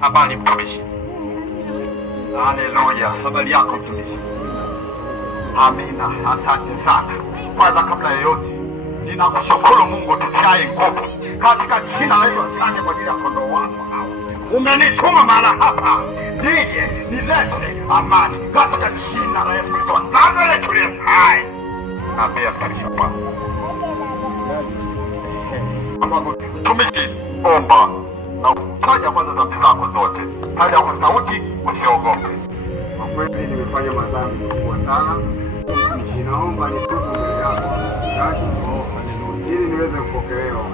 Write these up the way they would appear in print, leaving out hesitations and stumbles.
Habari mtumishi. Haleluya. Habari yako mtumishi? Amina. Asante sana. Kwanza kabla ya yote, ninakushukuru Mungu tujae nguvu katika jina la Yesu. Asante kwa ajili ya kondoo wako hawa. Umenituma mahali hapa nije nilete amani katika jina la Yesu Kristo. Nazareti tuliye hai. Ambia mtumishi wako. Mtumishi, omba na utaja kwanza dhambi zako zote. Taja kwa sauti, usiogope. Kwa kweli nimefanya madhambi makubwa sana. Ninaomba nitubu mbele yako ili niweze kupokelewa.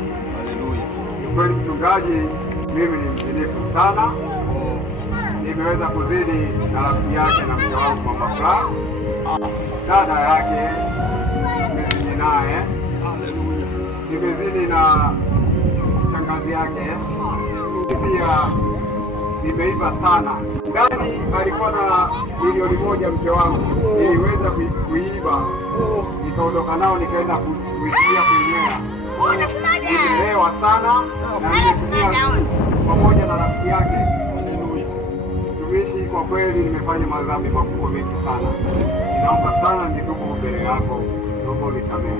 Ni kweli mchungaji, mimi ni mzinifu sana. Nimeweza kuzidi na rafiki yake na mke wangu Mama Fla. Dada yake nimezidi naye. Nimezidi na shangazi yake. Pia nimeiba sana. Ndani alikuwa na milioni moja mke wangu. Niliweza kuiba. Nikaondoka nao nikaenda kuishia kuinywea. Nimelewa sana na nimetumia pamoja na rafiki yake. Mtumishi, kwa kweli nimefanya madhambi makubwa mengi sana. Ninaomba sana nitubu mbele yako. Naomba unisamehe.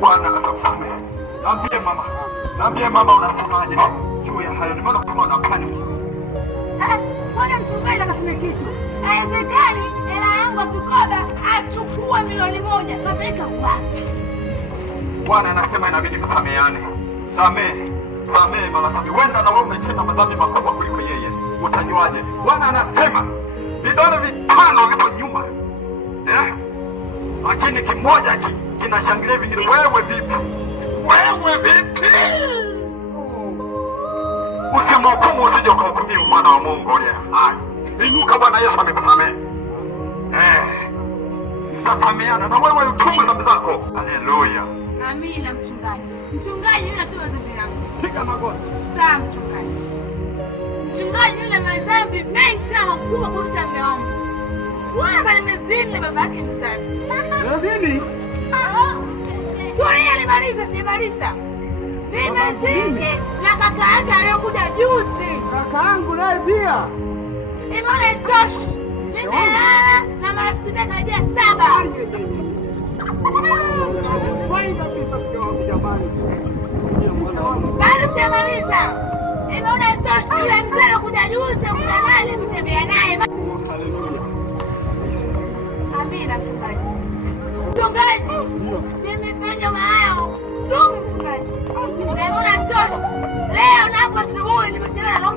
Bwana atakusamehe. Naambie mama unasemaje juu ya hayo? Nimeona kama unafanya Bwana mchungaji anasema kitu. Haiwezekani hela yangu akikoda achukue milioni moja. Kapeleka wapi? Bwana anasema inabidi kusameheane. Samehe mara safi. Wenda na wewe umetenda madhambi makubwa kuliko yeye. Utajuaje? Bwana anasema vidole vitano vipo nyuma. Lakini kimoja kinashangilia vingine. Wewe vipi? Usimhukumu, usije ukahukumiwa mwana wa Mungu uliye hai. Inuka, Bwana Yesu amekusamehe. Mtasameheana na wewe utubu dhambi zako. Haleluya. Amina mchungaji. Mchungaji yule tu dhambi yangu. Piga magoti. Sawa mchungaji. Mchungaji yule madhambi mengi sana makubwa kwa dhambi yangu. Bwana nimezini baba yake mzazi. Nini? Tulia nimaliza. Nimezini na kaka yake aliyokuja juzi. Kaka yangu naye pia. Imone toshi. Nimelala na marafiki zake karibia 7. Bado sijamaliza. Imone toshi yule mzee aliyokuja juzi. Mtamani mtembea naye. Amina mchungaji. Mchungaji. Nimefanya mahao. Ndugu mchungaji. Imone toshi. Leo napo asubuhi nimechelewa.